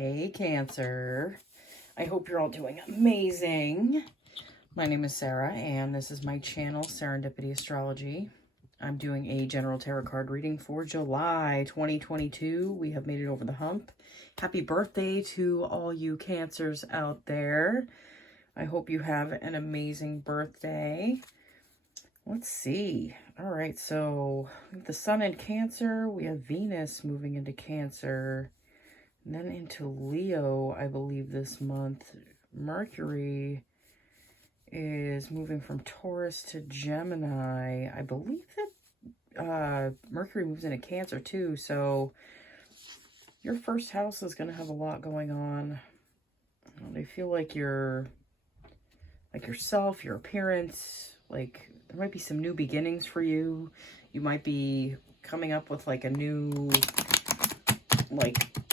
Hey, Cancer. I hope you're all doing amazing. My name is Sarah, and this is my channel, Serendipity Astrology. I'm doing a general tarot card reading for July 2022. We have made it over the hump. Happy birthday to all you Cancers out there. I hope you have an amazing birthday. Let's see. All right, so we have the Sun in Cancer. We have Venus moving into Cancer. And then into Leo, I believe, this month. Mercury is moving from Taurus to Gemini. I believe that Mercury moves into Cancer too. So your first house is going to have a lot going on. They feel like yourself, your appearance, like there might be some new beginnings for you. You might be coming up with like a new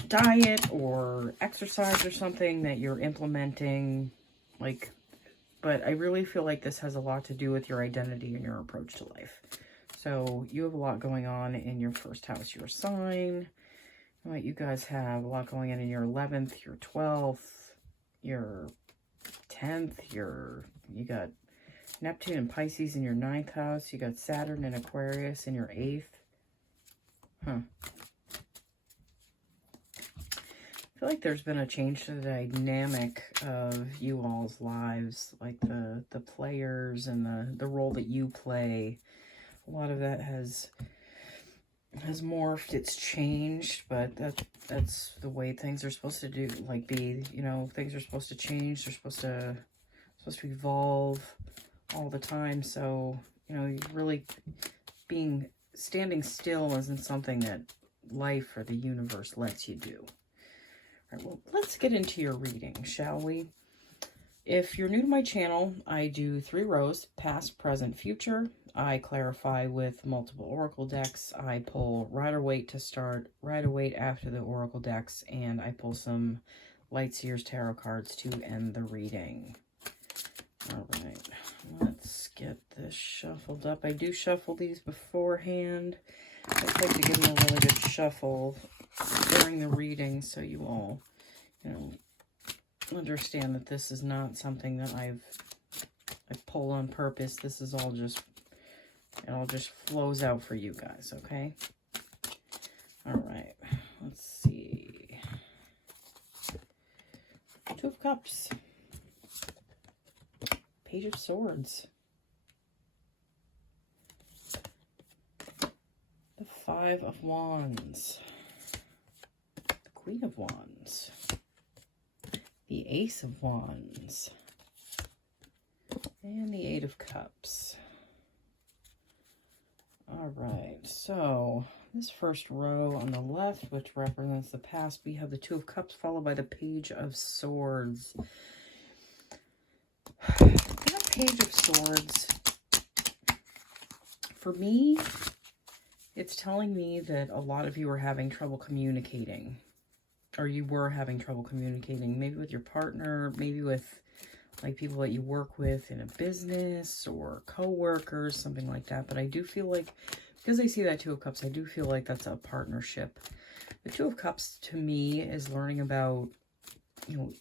diet or exercise or something that you're implementing, but I really feel like this has a lot to do with your identity and your approach to life. So you have a lot going on in your first house, your sign. Right, you guys have a lot going on in your 11th, your 12th, your 10th, you got Neptune and Pisces in your 9th house. You got Saturn and Aquarius in your 8th. I feel like there's been a change to the dynamic of you all's lives, like the players and the role that you play. A lot of that has morphed, it's changed, but that's the way things are supposed to do, things are supposed to change, they're supposed to evolve all the time. So, really standing still isn't something that life or the universe lets you do. All right, well, let's get into your reading, shall we? If you're new to my channel, I do 3 rows, past, present, future. I clarify with multiple oracle decks. I pull Rider-Waite to start, Rider-Waite after the oracle decks, and I pull some Light Seers tarot cards to end the reading. All right, let's get this shuffled up. I do shuffle these beforehand. I like to give them a really good shuffle during the reading so you all, understand that this is not something that I pull on purpose. This is all just, it all just flows out for you guys, okay? All right, let's see. 2 of Cups. Page of Swords. The 5 of Wands. The Queen of Wands. The Ace of Wands. And the 8 of Cups. All right, so this first row on the left, which represents the past, we have the 2 of Cups followed by the Page of Swords. That Page of Swords, for me, it's telling me that a lot of you are having trouble communicating, or you were having trouble communicating, maybe with your partner, maybe with people that you work with in a business or co-workers, something like that. But I do feel like, because I see that 2 of Cups, I do feel like that's a partnership. The 2 of Cups to me is learning about,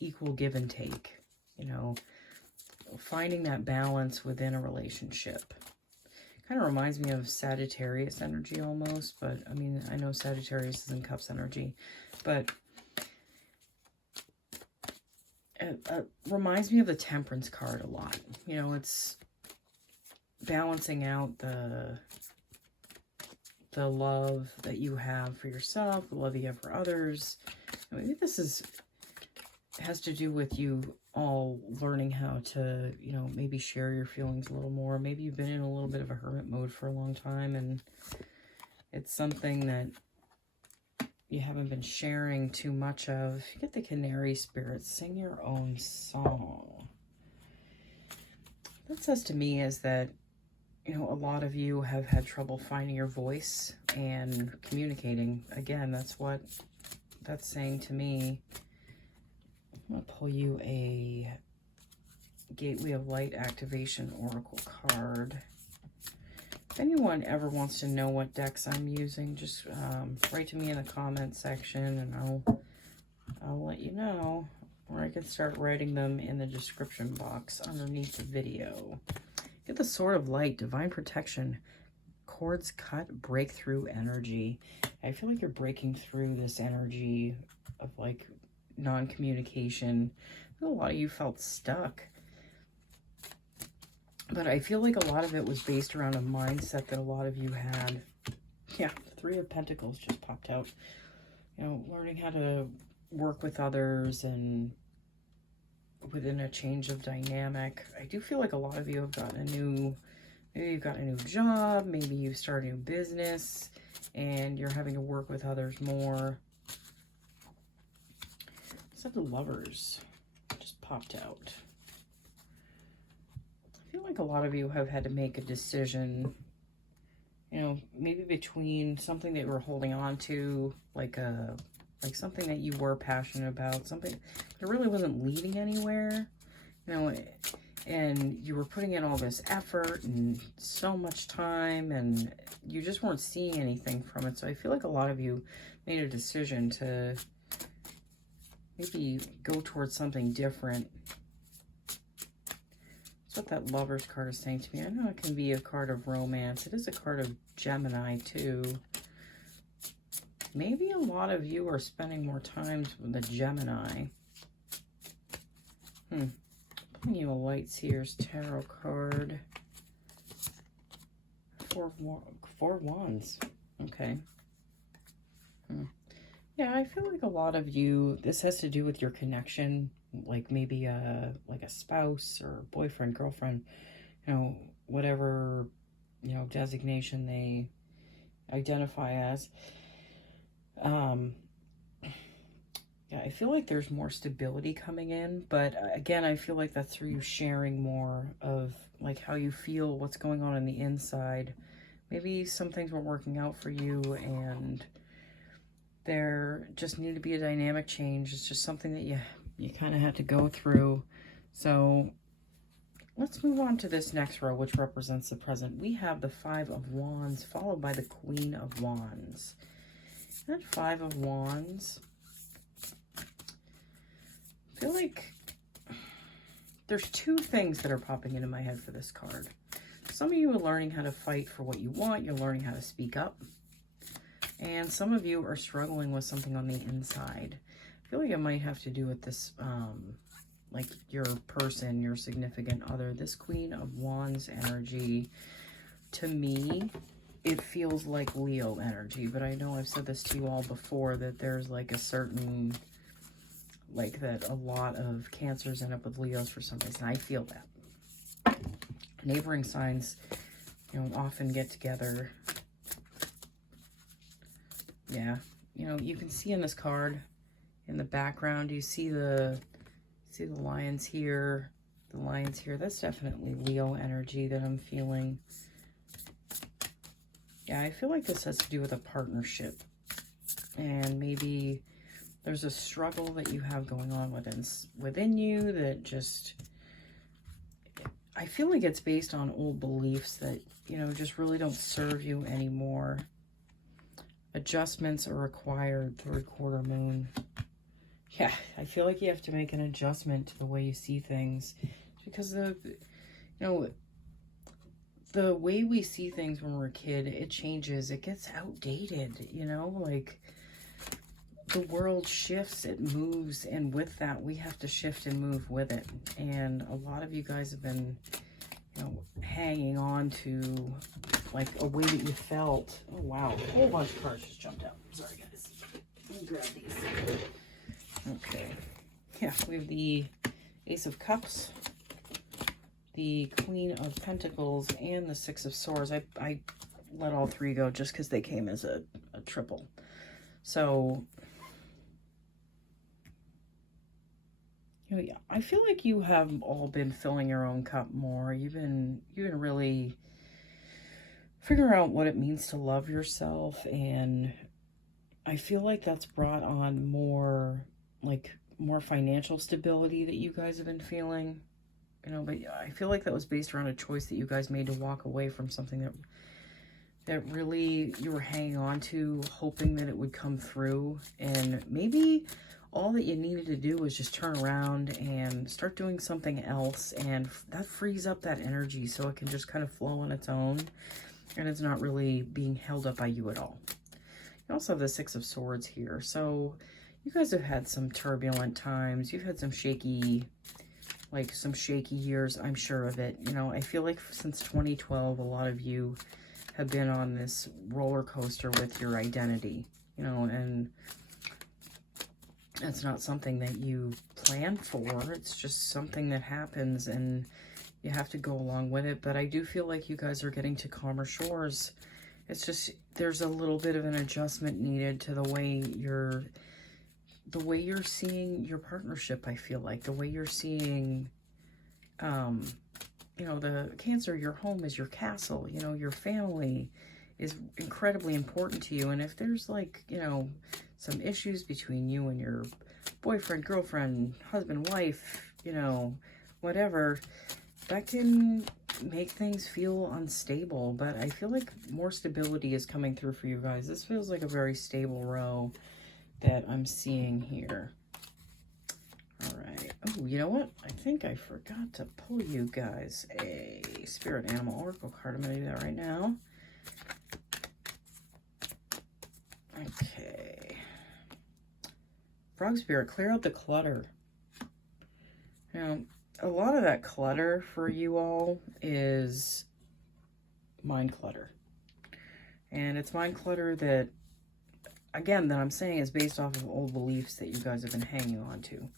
equal give and take, finding that balance within a relationship. Kind of reminds me of Sagittarius energy almost, but I mean, I know Sagittarius is in Cups energy, but it reminds me of the Temperance card a lot. It's balancing out the love that you have for yourself, the love you have for others. Maybe this has to do with you all learning how to, maybe share your feelings a little more. Maybe you've been in a little bit of a hermit mode for a long time, and it's something that you haven't been sharing too much of. You get the Canary Spirit, sing your own song. That says to me is that, a lot of you have had trouble finding your voice and communicating. Again, that's what that's saying to me. I'm going to pull you a Gateway of Light Activation Oracle card. If anyone ever wants to know what decks I'm using, just write to me in the comment section, and I'll let you know, or I can start writing them in the description box underneath the video. Get the Sword of Light, divine protection, cords cut, breakthrough energy. I feel like you're breaking through this energy of like non-communication. A lot of you felt stuck, but I feel like a lot of it was based around a mindset that a lot of you had. Yeah, Three of Pentacles just popped out. You know, learning how to work with others and within a change of dynamic. I do feel like a lot of you have gotten a new, maybe you've got a new job, maybe you start a new business and you're having to work with others more. Except the Lovers just popped out. I feel like a lot of you have had to make a decision, you know, maybe between something that you were holding on to, like something that you were passionate about, something that really wasn't leading anywhere, you know, and you were putting in all this effort and so much time and you just weren't seeing anything from it. So I feel like a lot of you made a decision to maybe go towards something different. That's what that Lovers card is saying to me. I know it can be a card of romance. It is a card of Gemini too. Maybe a lot of you are spending more time with the Gemini. Putting you a Light Seers Tarot card. Four Wands. Okay. Yeah, I feel like a lot of you, this has to do with your connection, like maybe like a spouse or boyfriend, girlfriend, you know, whatever, you know, designation they identify as. Yeah, I feel like there's more stability coming in, but again, I feel like that's through you sharing more of like how you feel, what's going on the inside. Maybe some things weren't working out for you and there just needed to be a dynamic change. It's just something that you kind of had to go through. So let's move on to this next row, which represents the present. We have the Five of Wands followed by the Queen of Wands. That Five of Wands, I feel like there's two things that are popping into my head for this card. Some of you are learning how to fight for what you want. You're learning how to speak up. And some of you are struggling with something on the inside. I feel like it might have to do with this, like your person, your significant other. This Queen of Wands energy, to me, it feels like Leo energy. But I know I've said this to you all before, that there's like a certain, like that a lot of Cancers end up with Leos for some reason. I feel that. Neighboring signs, you know, often get together. Yeah, you know, you can see in this card, in the background, you see the lions here, the lions here. That's definitely Leo energy that I'm feeling. Yeah, I feel like this has to do with a partnership. And maybe there's a struggle that you have going on within you that just, I feel like it's based on old beliefs that, you know, just really don't serve you anymore. Adjustments are required, third quarter moon. Yeah, I feel like you have to make an adjustment to the way you see things. Because the way we see things when we're a kid, it changes. It gets outdated, you know? Like, the world shifts, it moves, and with that, we have to shift and move with it. And a lot of you guys have been, you know, hanging on to like a way that you felt. Oh wow, a whole bunch of cards just jumped out. Sorry guys. Let me grab these. Okay. Yeah, we have the Ace of Cups, the Queen of Pentacles, and the Six of Swords. I let all three go just because they came as a triple. So yeah, I feel like you have all been filling your own cup more. You've been really figuring out what it means to love yourself, and I feel like that's brought on more financial stability that you guys have been feeling. You know, but I feel like that was based around a choice that you guys made to walk away from something that really you were hanging on to, hoping that it would come through. And maybe all that you needed to do was just turn around and start doing something else, and that frees up that energy so it can just kind of flow on its own, and it's not really being held up by you at all. You also have the Six of Swords here, so you guys have had some turbulent times. You've had some shaky years, I'm sure of it. You know, I feel like since 2012, a lot of you have been on this roller coaster with your identity, you know, and it's not something that you plan for. It's just something that happens and you have to go along with it. But I do feel like you guys are getting to calmer shores. It's just, there's a little bit of an adjustment needed to the way you're seeing your partnership. I feel like the way you're seeing, you know, the Cancer, your home is your castle, you know, your family is incredibly important to you. And if there's like, you know, some issues between you and your boyfriend, girlfriend, husband, wife, you know, whatever, that can make things feel unstable. But I feel like more stability is coming through for you guys. This feels like a very stable row that I'm seeing here. All right. Oh, you know what? I think I forgot to pull you guys a Spirit Animal Oracle card. I'm going to do that right now. Okay. Frog Spirit, clear out the clutter. You know, a lot of that clutter for you all is mind clutter. And it's mind clutter that, again, that I'm saying is based off of old beliefs that you guys have been hanging on to.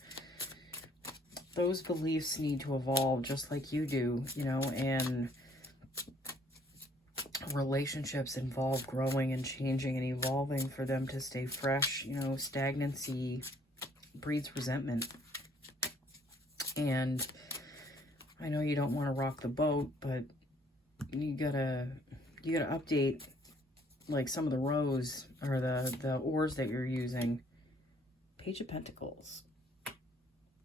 Those beliefs need to evolve just like you do, you know, and relationships involve growing and changing and evolving for them to stay fresh. You know, stagnancy breeds resentment. And I know you don't want to rock the boat, but you gotta update like some of the rows or the oars that you're using. Page of Pentacles.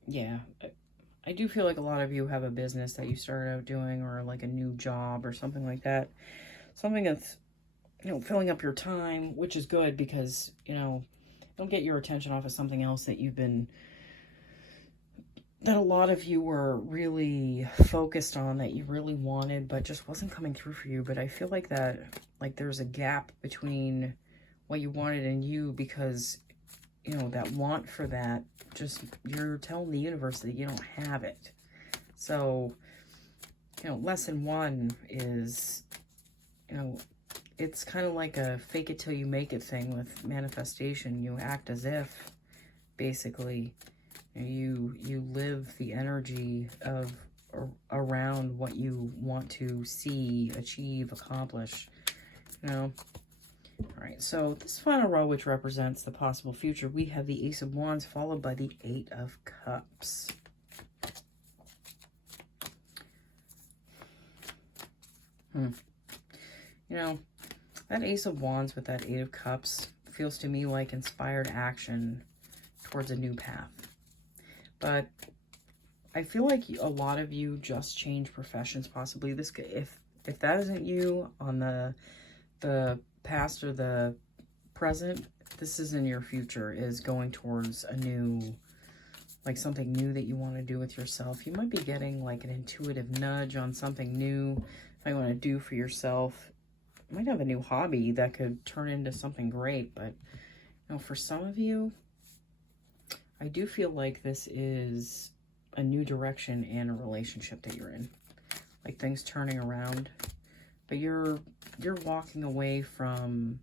Yeah, I do feel like a lot of you have a business that you started out doing, or like a new job or something like that. Something that's, you know, filling up your time, which is good because, you know, don't get your attention off of something else that you've been, that a lot of you were really focused on, that you really wanted, but just wasn't coming through for you. But I feel like that, like there's a gap between what you wanted and you, because, you know, that want for that, just, you're telling the universe that you don't have it. So, you know, lesson one is, you know, it's kind of like a fake it till you make it thing with manifestation. You act as if, basically, you live the energy of around what you want to see, achieve, accomplish, you know. All right, so this final row, which represents the possible future, we have the Ace of Wands followed by the Eight of Cups. You know, that Ace of Wands with that Eight of Cups feels to me like inspired action towards a new path. But I feel like a lot of you just changed professions, possibly. This, if that isn't you on the past or the present, this is in your future, is going towards a new, like something new that you want to do with yourself. You might be getting like an intuitive nudge on something new that you want to do for yourself. You might have a new hobby that could turn into something great. But, you know, for some of you, I do feel like this is a new direction in a relationship that you're in, like things turning around. But you're walking away from,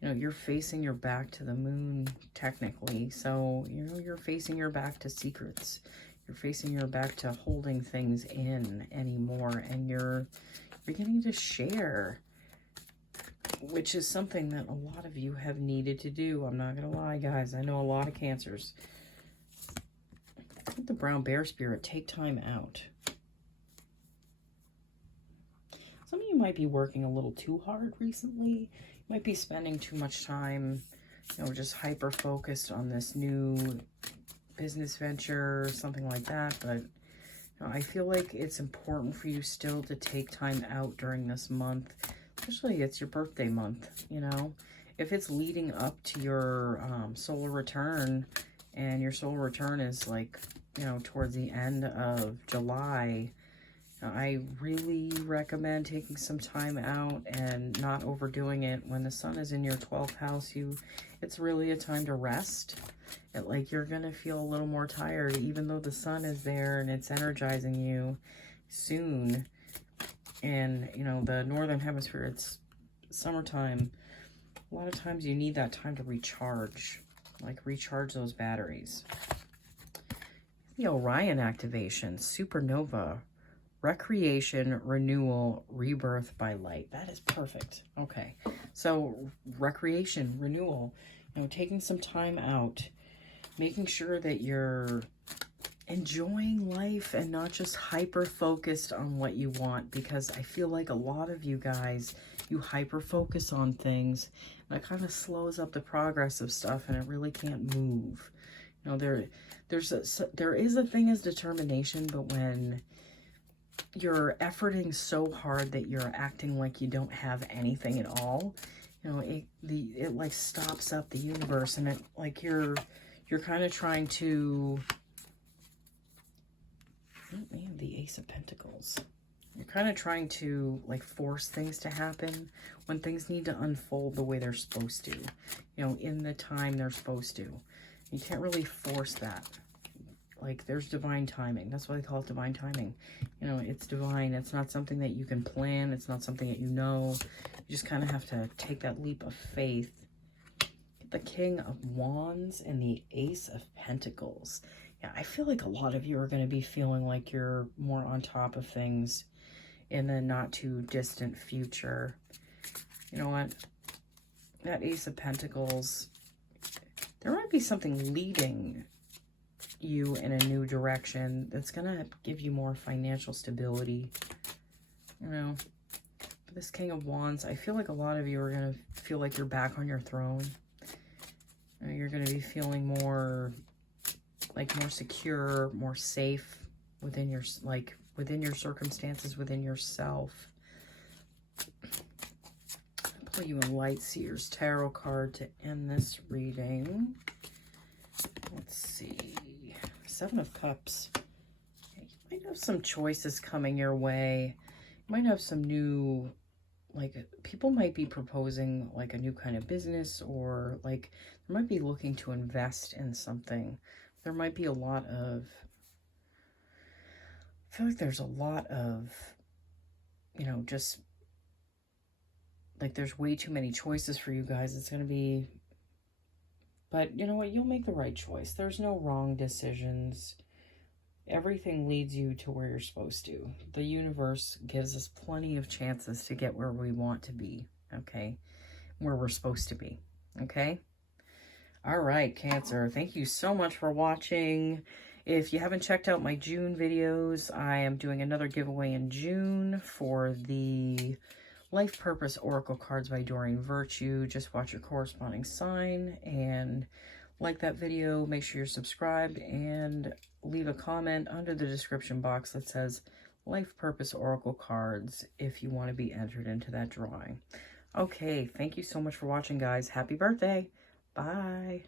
you know, you're facing your back to the moon, technically. So, you know, you're facing your back to secrets. You're facing your back to holding things in anymore. And you're beginning to share, which is something that a lot of you have needed to do. I'm not going to lie, guys. I know a lot of Cancers. With the Brown Bear Spirit, take time out. Some of you might be working a little too hard recently. You might be spending too much time, you know, just hyper-focused on this new business venture or something like that. But, you know, I feel like it's important for you still to take time out during this month. Especially it's your birthday month, you know. If it's leading up to your solar return And your soul return is like, you know, towards the end of July. Now, I really recommend taking some time out and not overdoing it. When the sun is in your 12th house, it's really a time to rest. Like, you're going to feel a little more tired, even though the sun is there and it's energizing you soon. And, you know, the northern hemisphere, it's summertime. A lot of times you need that time to recharge, like recharge those batteries. The Orion activation, supernova, recreation, renewal, rebirth by light. That is perfect. Okay, so recreation, renewal, you know, taking some time out, making sure that you're enjoying life and not just hyper focused on what you want, because I feel like a lot of you guys, you hyper focus on things and it kind of slows up the progress of stuff and it really can't move. You know, there is a thing as determination, but when you're efforting so hard that you're acting like you don't have anything at all, you know, it like stops up the universe, and it like you're kind of trying to, we have the Ace of Pentacles. You're kind of trying to like force things to happen when things need to unfold the way they're supposed to, you know, in the time they're supposed to. You can't really force that. Like, there's divine timing. That's why they call it divine timing. You know, it's divine. It's not something that you can plan. It's not something that you know. You just kind of have to take that leap of faith. Get the King of Wands and the Ace of Pentacles. Yeah, I feel like a lot of you are going to be feeling like you're more on top of things in the not too distant future. You know what? That Ace of Pentacles, there might be something leading you in a new direction that's gonna give you more financial stability. You know, this King of Wands, I feel like a lot of you are gonna feel like you're back on your throne. You know, you're gonna be feeling more like more secure, more safe within your within your circumstances, within yourself. I'll pull you a Light Seers Tarot card to end this reading. Let's see. Seven of Cups. You might have some choices coming your way. You might have some new, like, people might be proposing like a new kind of business, or like they might be looking to invest in something. There might be a lot of, I feel like there's a lot of, you know, just like there's way too many choices for you guys. It's going to be, but you know what? You'll make the right choice. There's no wrong decisions. Everything leads you to where you're supposed to. The universe gives us plenty of chances to get where we want to be, okay? Where we're supposed to be, okay? All right, Cancer. Thank you so much for watching. If you haven't checked out my June videos, I am doing another giveaway in June for the Life Purpose Oracle cards by Doreen Virtue. Just watch your corresponding sign and like that video. Make sure you're subscribed and leave a comment under the description box that says Life Purpose Oracle cards if you want to be entered into that drawing. Okay, thank you so much for watching, guys. Happy birthday. Bye.